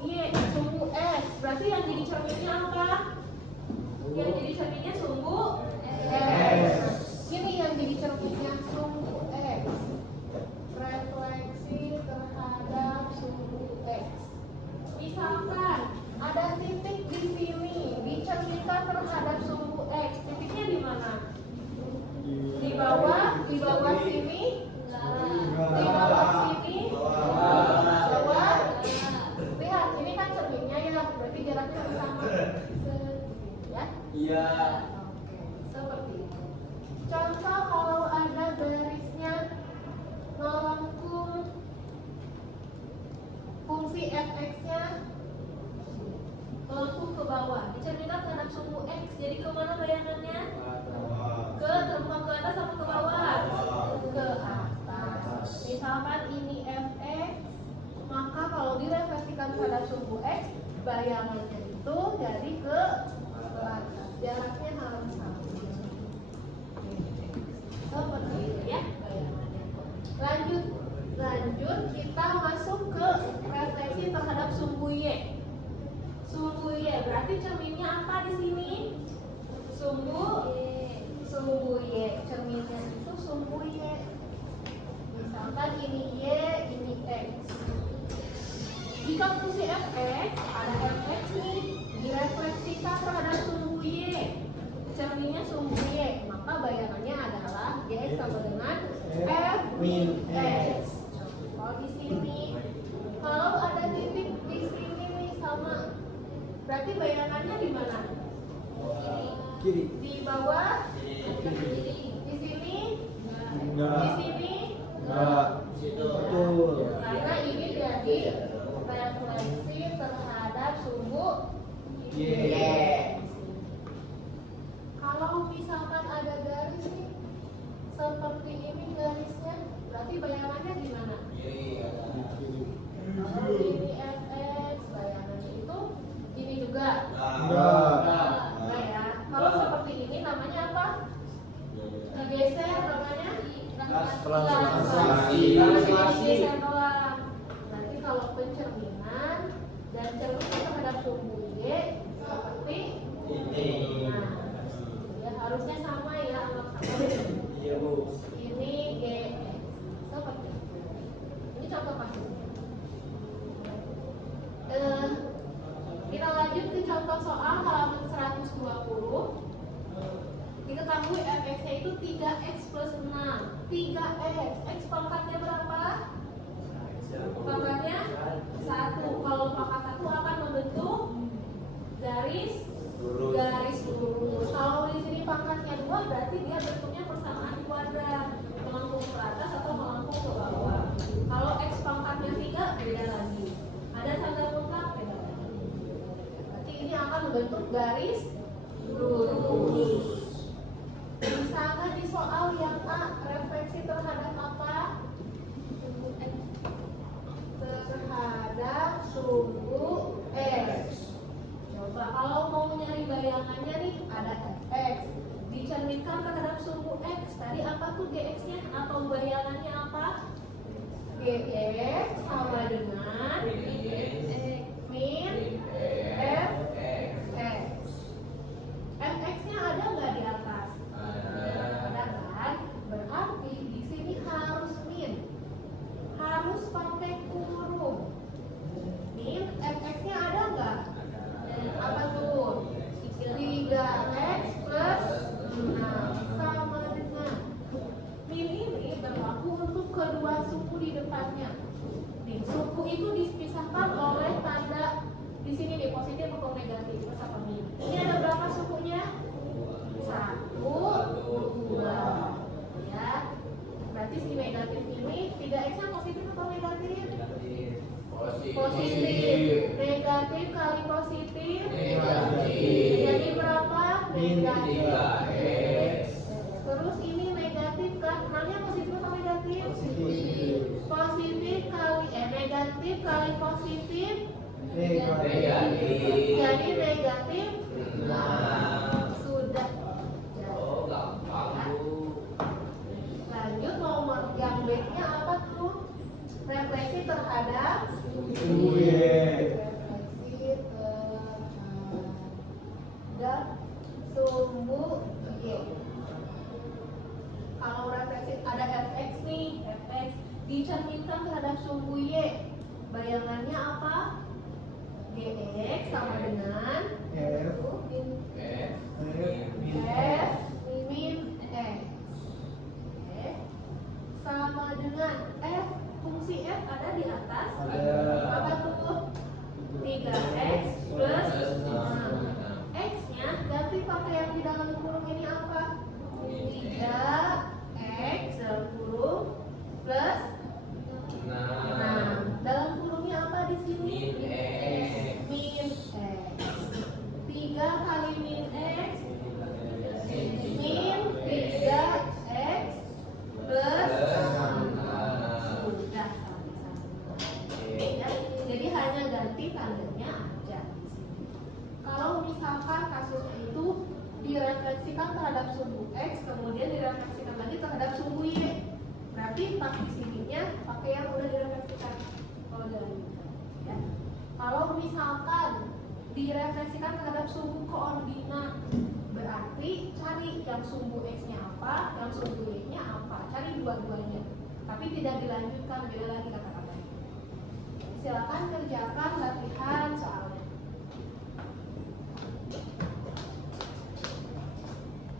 Y, sumbu X. Berarti yang jadi cerminnya apa? Yang jadi cerminnya sumbu X. Ini yang jadi cerminnya sumbu X. Refleksi terhadap sumbu X. Misalkan ada titik di sini dicerminkan terhadap sumbu X. Titiknya di mana? Di bawah sini. Di bawah sini. Bawah. Lihat, ini kan cerminnya ya, berarti jaraknya harus sama. Ya? Iya. Oke, seperti itu. Contoh kalau ada garisnya melengkung fungsi fx-nya melengkung ke bawah, dicerminkan terhadap sumbu x. Jadi kemana bayangannya? Ke terempang ke atas atau ke bawah? Ke atas. Misalkan ini fx, maka kalau direfleksikan terhadap sumbu x, bayangannya itu jadi ke atas. Jaraknya harus sama. Seperti itu ya bayangannya. Lanjut kita masuk ke refleksi terhadap sumbu y. Sumbu y berarti cerminnya apa di sini? Sumbu y. Cerminnya itu sumbu y. Misalkan ini y, ini x. Jika fungsi fx ada fx nih direfleksikan terhadap sumbu y, cerminnya sumbu y, maka bayangannya adalah y sama dengan f min x. Kalau di sini, kalau ada titik di sini nih sama, berarti bayangannya di mana? Kiri. Di bawah? Kiri. Di sini? Enggak. Di sini? Enggak. Betul. Karena ini jadi refleksi terhadap sumbu y. Kalau misalkan ada garis nih seperti ini garisnya, berarti bayangannya di mana? Kalau ini fx, bayangannya itu ini juga? Enggak ya. Kalau seperti ini namanya apa? Geser namanya? Translasi. Geser doang. Nanti kalau pencerminan dan cermin terhadap sumbu y seperti ini. Nah, ya harusnya sama ya sama. Iya Bu. Ini gx seperti itu. Ini contoh kasus. Kita lanjut ke contoh soal halaman 120. Diketahui fx-nya itu 3x plus 6. 3x, x pangkatnya berapa? Pangkatnya 1. Kalau pangkat 1 akan membentuk garis lurus. Kalau di sini pangkatnya 2, berarti dia bentuknya persamaan kuadrat, melengkung ke atas atau melengkung ke bawah. Kalau x pangkatnya 3, beda lagi. Ada tanda mutlak, beda lagi. Berarti ini akan membentuk garis lurus. Misalnya di soal yang A, refleksi terhadap apa? Terhadap sumbu X. Coba kalau mau nyari bayangannya nih, ada fx dicerminkan terhadap sumbu X. Tadi apa tuh gx-nya atau bayangannya apa? Gx sama dengan min fx. Fx-nya ada nggak di atas? Ada kan? Berarti di sini harus min, harus pakai kurung. Min fx-nya ada nggak? Apa tuh? 3x plus 6 sama dengan min ini berlaku untuk kedua suku di depannya. Nih, suku itu dipisahkan oleh tanda di sini nih, positif atau negatif bersama min. Ini ada berapa sukunya? 1, 2. Ya. Berarti si negatif ini 3x-nya positif atau negatif? Positif. Negatif kali positif jadi berapa? Negatif. Terus ini negatif kan? Namanya positif atau negatif? Positif kali negatif kali positif negatif. Jadi negatif. Sudah. Lanjut nomor yang B-nya apa tuh? Refleksi terhadap sumbu y. dicerminkan terhadap sumbu Y. Bayangannya apa? Gx sama dengan F min X. Sama dengan F, fungsi F ada di atas. Apa tuh? 3x plus 6. X-nya ganti pakai yang di dalam kurung ini apa? 3x dalam kurung plus 6. Dalam kurungnya apa di sini? Min X. 3 kali min X min 3x plus 6. Sudah sampai-sampai. Ya, jadi hanya ganti tandanya aja di sini. Kalau misalkan kasusnya itu direfleksikan terhadap sumbu X, kemudian direfleksikan lagi terhadap sumbu Y, berarti pas di sininya pakai yang udah direfleksikan. Kalau dilanjutkan, ya. Kalau misalkan direfleksikan terhadap sumbu koordinat, berarti cari yang sumbu X-nya apa, yang sumbu Y-nya apa, cari dua-duanya. Tapi tidak dilanjutkan, beda lagi kata-katanya. Silakan kerjakan latihan soal